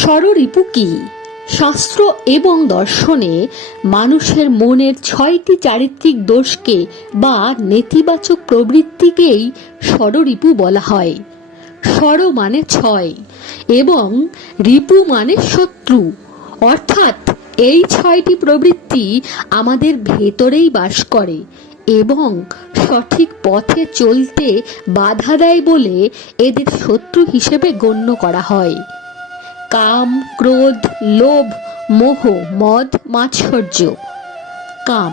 ষড়রিপু কি? শাস্ত্র এবং দর্শনে মানুষের মনের 6টি চারিত্রিক দোষকে বা নেতিবাচক প্রবৃত্তিকেই ষড়রিপু বলা হয়। ষড় মানে 6 এবং রিপু মানে শত্রু, অর্থাৎ এই 6টি প্রবৃত্তি আমাদের ভেতরেই বাস করে এবং সঠিক পথে চলতে বাধা দেয় বলে এদের শত্রু হিসেবে গণ্য করা হয়। কাম, ক্রোধ, লোভ, মোহ, মদ, মাৎসর্য। কাম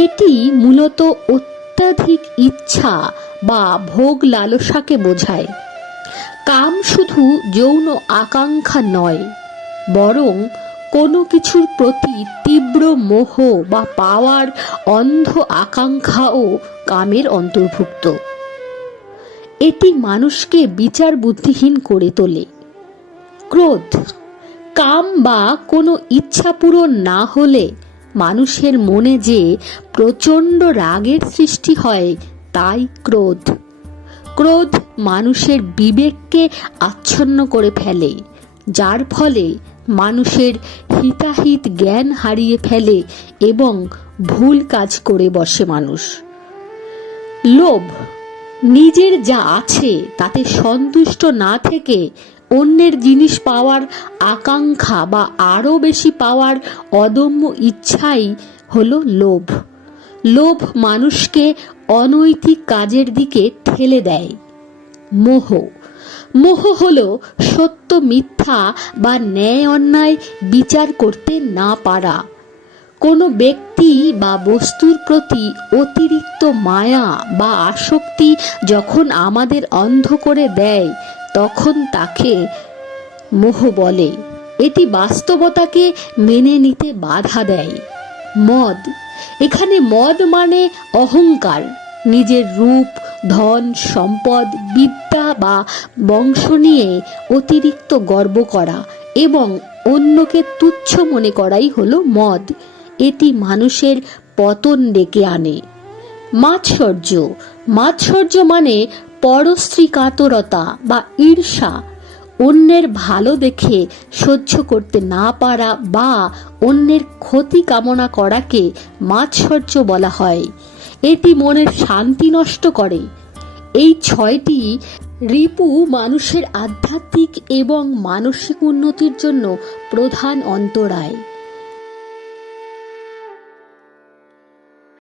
এটি মূলত অত্যাধিক ইচ্ছা বা ভোগ লালসাকে বোঝায়। কাম শুধু যৌন আকাঙ্ক্ষা নয়, বরং কোনো কিছুর প্রতি তীব্র মোহ বা পাওয়ার অন্ধ আকাঙ্ক্ষাও কামের অন্তর্ভুক্ত। এটি মানুষকে বিচার বুদ্ধিহীন করে তোলে। ক্রোধ কাম বা কোনো ইচ্ছা পূরণ না হলে মানুষের মনে যে প্রচণ্ড রাগের সৃষ্টি হয় তাই ক্রোধ। ক্রোধ মানুষের বিবেককে আচ্ছন্ন করে ফেলে, যার ফলে মানুষের হিতাহিত জ্ঞান হারিয়ে ফেলে এবং ভুল কাজ করে বসে মানুষ। লোভ নিজের যা আছে তাতে সন্তুষ্ট না থেকে অন্যের জিনিস পাওয়ার আকাঙ্ক্ষা বা আরও বেশি পাওয়ার অদম্য ইচ্ছাই হলো লোভ। লোভ মানুষকে অনৈতিক কাজের দিকে ঠেলে দেয়। মোহ মোহ হলো সত্য মিথ্যা বা ন্যায় অন্যায় বিচার করতে না পারা। কোনো ব্যক্তি বা বস্তুর প্রতি অতিরিক্ত মায়া বা আসক্তি যখন আমাদের অন্ধ করে দেয় তখন তাকে মোহ বলে। এটি বাস্তবতাকে মেনে নিতে বাধা দেয়। মদ এখানে মদ মানে অহংকার, নিজের রূপ, ধন, সম্পদ, বিদ্যা বা বংশ নিয়ে অতিরিক্ত গর্ব করা এবং অন্যকে তুচ্ছ মনে করাই হলো মদ। এটি মানুষের পতন ডেকে আনে। মাৎসর্য মাৎসর্য মানে পরশ্রী কাতরতা বা ঈর্ষা, অন্যের ভালো দেখে সহ্য করতে না পারা বা অন্যের ক্ষতি কামনা করাকে মাৎসর্য বলা হয়। এটি মনের শান্তি নষ্ট করে। এই 6টি রিপু মানুষের আধ্যাত্মিক এবং মানসিক উন্নতির জন্য প্রধান অন্তরায়।